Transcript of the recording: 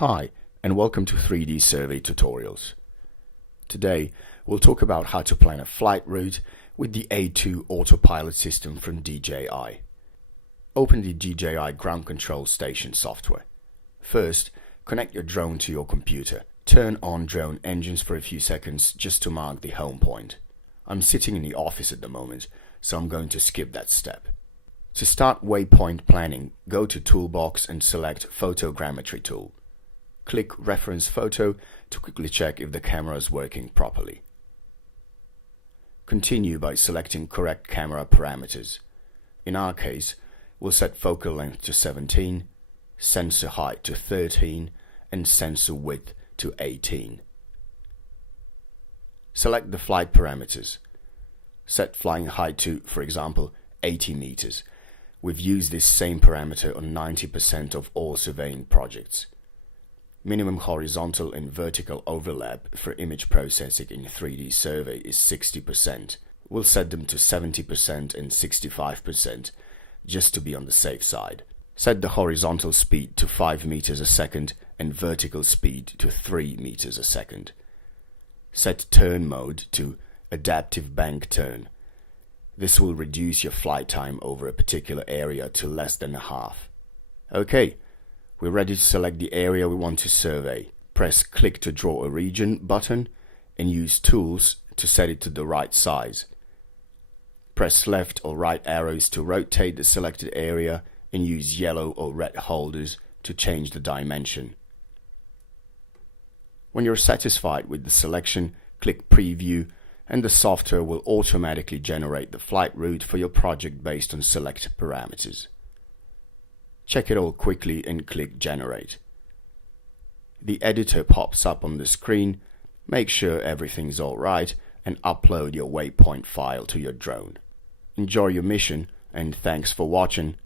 Hi, and welcome to 3Dsurvey tutorials. Today, we'll talk about how to plan a flight route with the A2 autopilot system from DJI. Open the DJI ground control station software. First, connect your drone to your computer. Turn on drone engines for a few seconds just to mark the home point. I'm sitting in the office at the moment, so I'm going to skip that step. To start Waypoint planning, go to Toolbox and select Photogrammetry tool. Click Reference Photo to quickly check if the camera is working properly. Continue by selecting correct camera parameters. In our case, we'll set focal length to 17, sensor height to 13, and sensor width to 18. Select the flight parameters. Set flying height to, for example, 80 meters. We've used this same parameter on 90% of all surveying projects. Minimum horizontal and vertical overlap for image processing in 3Dsurvey is 60%. We'll set them to 70% and 65% just to be on the safe side. Set the horizontal speed to 5 meters a second and vertical speed to 3 meters a second. Set turn mode to adaptive bank turn. This will reduce your flight time over a particular area to less than a half. Okay, we're ready to select the area we want to survey. Press Click to Draw a Region button and use Tools to set it to the right size. Press left or right arrows to rotate the selected area and use yellow or red holders to change the dimension. When you're satisfied with the selection, click Preview and the software will automatically generate the flight route for your project based on selected parameters. Check it all quickly and click Generate. The editor pops up on the screen. Make sure everything's alright and upload your Waypoint file to your drone. Enjoy your mission and thanks for watching.